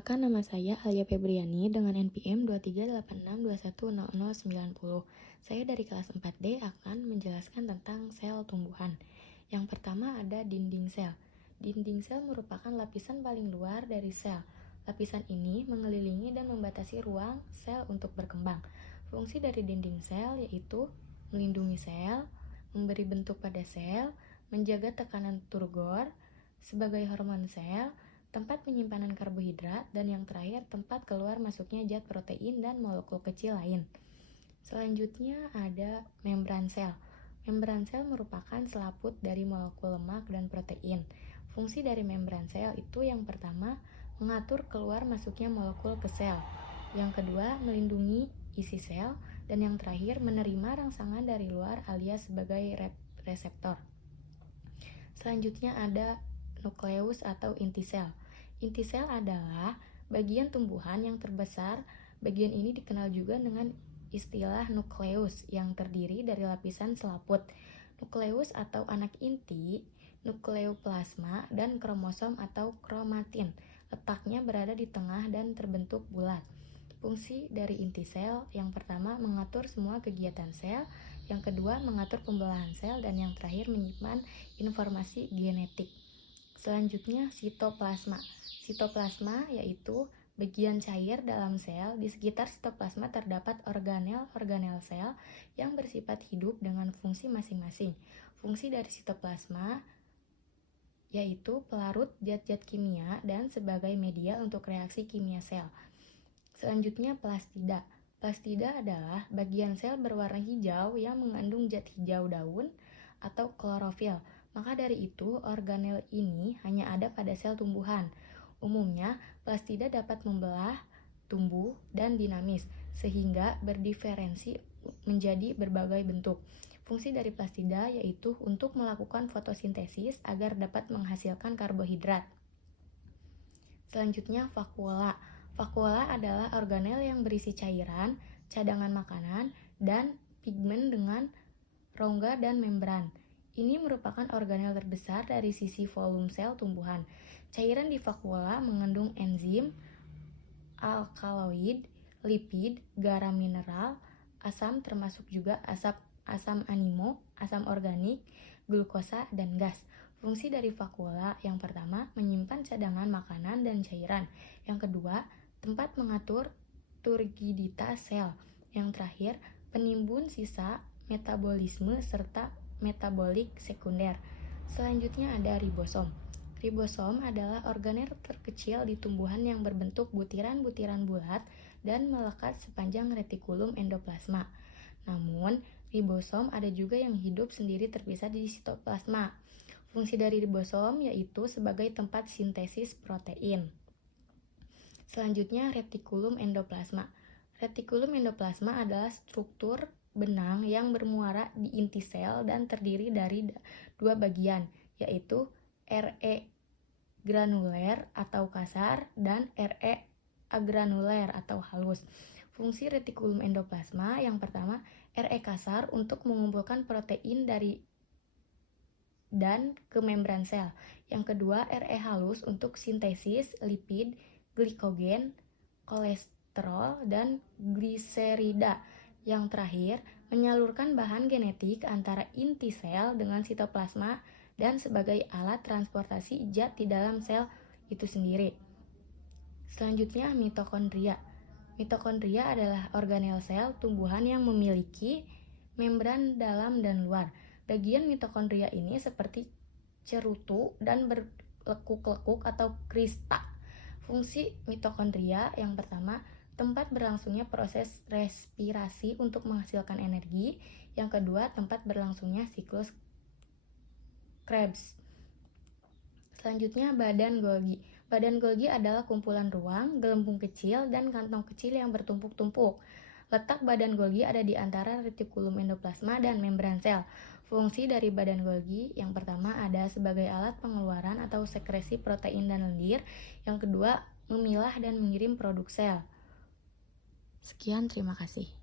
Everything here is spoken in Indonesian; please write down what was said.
Perkenalkan, nama saya Alia Febriani dengan NPM 23862100090. Saya dari kelas 4D akan menjelaskan tentang sel tumbuhan. Yang pertama ada dinding sel. Dinding sel merupakan lapisan paling luar dari sel. Lapisan ini mengelilingi dan membatasi ruang sel untuk berkembang. Fungsi dari dinding sel yaitu melindungi sel, memberi bentuk pada sel, menjaga tekanan turgor, sebagai hormon sel, tempat penyimpanan karbohidrat, dan yang terakhir tempat keluar masuknya zat protein dan molekul kecil lain. Selanjutnya ada membran sel. Membran sel merupakan selaput dari molekul lemak dan protein. Fungsi dari membran sel itu yang pertama, mengatur keluar masuknya molekul ke sel. Yang kedua, melindungi isi sel. Dan yang terakhir, menerima rangsangan dari luar alias sebagai reseptor. Selanjutnya ada nukleus atau inti sel. Inti sel adalah bagian tumbuhan yang terbesar. Bagian ini dikenal juga dengan istilah nukleus yang terdiri dari lapisan selaput. Nukleus atau anak inti, nukleoplasma, dan kromosom atau kromatin. Letaknya berada di tengah dan terbentuk bulat. Fungsi dari inti sel yang pertama mengatur semua kegiatan sel, yang kedua mengatur pembelahan sel, dan yang terakhir menyimpan informasi genetik. Selanjutnya sitoplasma. Sitoplasma yaitu bagian cair dalam sel. Di sekitar sitoplasma terdapat organel-organel sel yang bersifat hidup dengan fungsi masing-masing. Fungsi dari sitoplasma yaitu pelarut zat-zat kimia dan sebagai media untuk reaksi kimia sel. Selanjutnya plastida. Plastida adalah bagian sel berwarna hijau yang mengandung zat hijau daun atau klorofil. Maka dari itu, organel ini hanya ada pada sel tumbuhan. Umumnya, plastida dapat membelah, tumbuh, dan dinamis, sehingga berdiferensi menjadi berbagai bentuk. Fungsi dari plastida yaitu untuk melakukan fotosintesis agar dapat menghasilkan karbohidrat. Selanjutnya, vakuola. Vakuola adalah organel yang berisi cairan, cadangan makanan, dan pigmen dengan rongga dan membran. Ini merupakan organel terbesar dari sisi volume sel tumbuhan. Cairan di vakuola mengandung enzim, alkaloid, lipid, garam mineral, asam termasuk juga asam amino, asam organik, glukosa, dan gas. Fungsi dari vakuola yang pertama menyimpan cadangan makanan dan cairan. Yang kedua, tempat mengatur turgiditas sel. Yang terakhir, penimbun sisa, metabolisme, serta metabolik sekunder. Selanjutnya ada ribosom. Ribosom adalah organel terkecil di tumbuhan yang berbentuk butiran-butiran bulat dan melekat sepanjang retikulum endoplasma. Namun, ribosom ada juga yang hidup sendiri terpisah di sitoplasma. Fungsi dari ribosom yaitu sebagai tempat sintesis protein. Selanjutnya, retikulum endoplasma. Retikulum endoplasma adalah struktur benang yang bermuara di inti sel dan terdiri dari dua bagian, yaitu RE granuler atau kasar dan RE agranuler atau halus. Fungsi retikulum endoplasma yang pertama, RE kasar untuk mengumpulkan protein dari dan ke membran sel. Yang kedua, RE halus untuk sintesis lipid, glikogen, kolesterol, dan gliserida. Yang terakhir, menyalurkan bahan genetik antara inti sel dengan sitoplasma dan sebagai alat transportasi zat di dalam sel itu sendiri. Selanjutnya, mitokondria. Mitokondria adalah organel sel tumbuhan yang memiliki membran dalam dan luar. Bagian mitokondria ini seperti cerutu dan berlekuk-lekuk atau krista. Fungsi mitokondria yang pertama, tempat berlangsungnya proses respirasi untuk menghasilkan energi. Yang kedua, tempat berlangsungnya siklus Krebs. Selanjutnya, badan Golgi. Badan Golgi adalah kumpulan ruang, gelembung kecil, dan kantong kecil yang bertumpuk-tumpuk. Letak badan Golgi ada di antara retikulum endoplasma dan membran sel. Fungsi dari badan Golgi yang pertama ada sebagai alat pengeluaran atau sekresi protein dan lendir. Yang kedua, memilah dan mengirim produk sel. Sekian, terima kasih.